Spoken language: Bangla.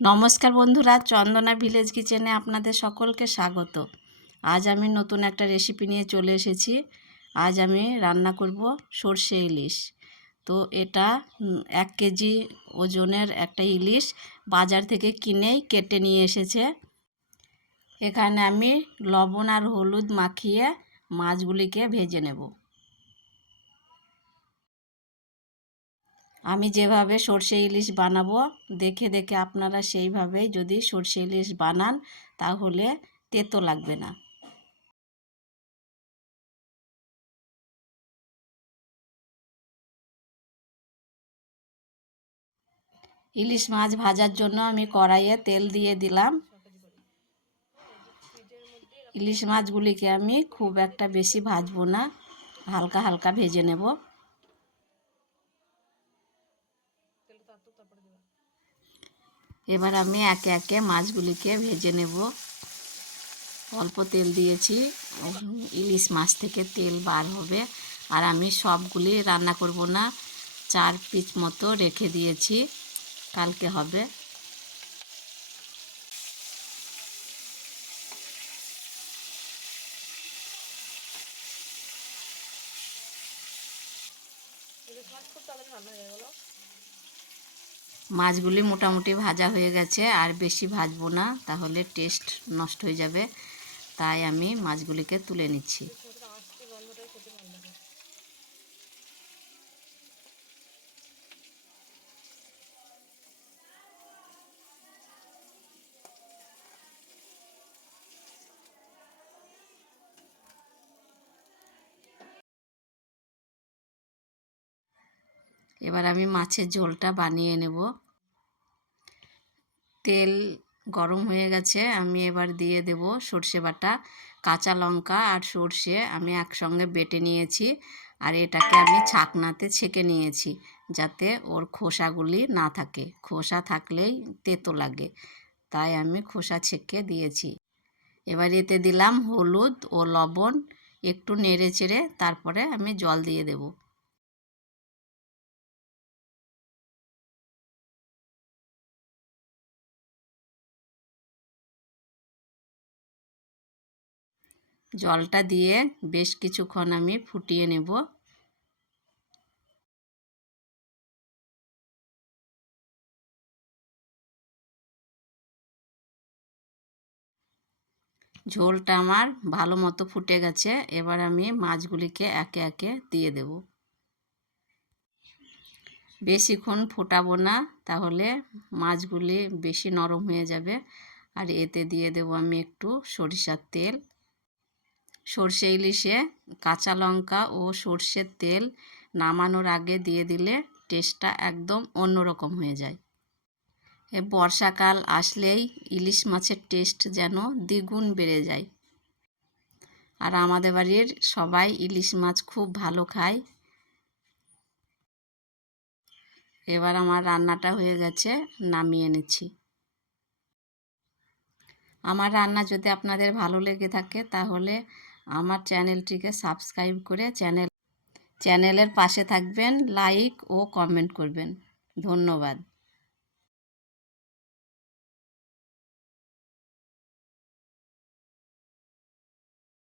নমস্কার বন্ধুরা, চন্দনা ভিলেজ কিচেনে আপনাদের সকলকে স্বাগত। আজ আমি নতুন একটা রেসিপি নিয়ে চলে এসেছি। আজ আমি রান্না করব সর্ষে ইলিশ। তো এটা এক কেজি ওজনের একটা ইলিশ বাজার থেকে কিনেই কেটে নিয়ে এসেছে। এখানে আমি লবণ আর হলুদ মাখিয়ে মাছগুলিকে ভেজে নেব। আমি যেভাবে সর্ষে ইলিশ বানাবো, দেখে দেখে আপনারা সেইভাবেই যদি সর্ষে ইলিশ বানান, তাহলে তেতো লাগবে না। ইলিশ মাছ ভাজার জন্য আমি কড়াইয়ে তেল দিয়ে দিলাম। ইলিশ মাছগুলিকে আমি খুব একটা বেশি ভাজবো না, হালকা হালকা ভেজে নেব। এবার আমি একে একে মাছগুলিকে ভেজে নেব। অল্প তেল দিয়েছি। ইলিশ মাছ থেকে তেল বার হবে। আর আমি সবগুলি রান্না করব না। চার পিস মতো রেখে দিয়েছি। কালকে হবে। মাছগুলি মোটামুটি ভাজা হয়ে গেছে, আর বেশি ভাজবো না, তাহলে টেস্ট নষ্ট হয়ে যাবে। তাই আমি মাছগুলিকে তুলে নিচ্ছি। এবার আমি মাছের ঝোলটা বানিয়ে নেব। তেল গরম হয়ে গেছে, আমি এবার দিয়ে দেব সর্ষে বাটা, কাঁচা লঙ্কা আর সর্ষে আমি একসঙ্গে বেটে নিয়েছি আর এটাকে আমি ছাকনাতে ছেঁকে নিয়েছি যাতে ওর খোসাগুলি না থাকে। খোসা থাকলেই তেতো লাগে, তাই আমি খোসা ছেঁকে দিয়েছি। এবার এতে দিলাম হলুদ ও লবণ, একটু নেড়ে চেড়ে তারপরে আমি জল দিয়ে দেবো। জলটা দিয়ে বেশ কিছুক্ষণ আমি ফুটিয়ে নেব। ঝোলটা আমার ভালো মতো ফুটে গেছে, এবার আমি মাছগুলিকে একে একে দিয়ে দেব। বেশিক্ষণ ফোটাবো না, তাহলে মাছগুলি বেশি নরম হয়ে যাবে। আর এতে দিয়ে দেবো আমি একটু সরিষার তেল। সর্ষে ইলিশে কাঁচা লঙ্কা ও সর্ষের তেল নামানোর আগে দিয়ে দিলে টেস্টটা একদম অন্যরকম হয়ে যায়। এ বর্ষাকাল আসলেই ইলিশ মাছের টেস্ট যেন দ্বিগুণ বেড়ে যায়। আর আমাদের বাড়ির সবাই ইলিশ মাছ খুব ভালো খায়। এবার আমার রান্নাটা হয়ে গেছে, নামিয়ে নিচ্ছি। আমার রান্না যদি আপনাদের ভালো লেগে থাকে তাহলে আমার চ্যানেলটিকে সাবস্ক্রাইব করে চ্যানেল চ্যানেলের পাশে থাকবেন লাইক ও কমেন্ট করবেন। ধন্যবাদ।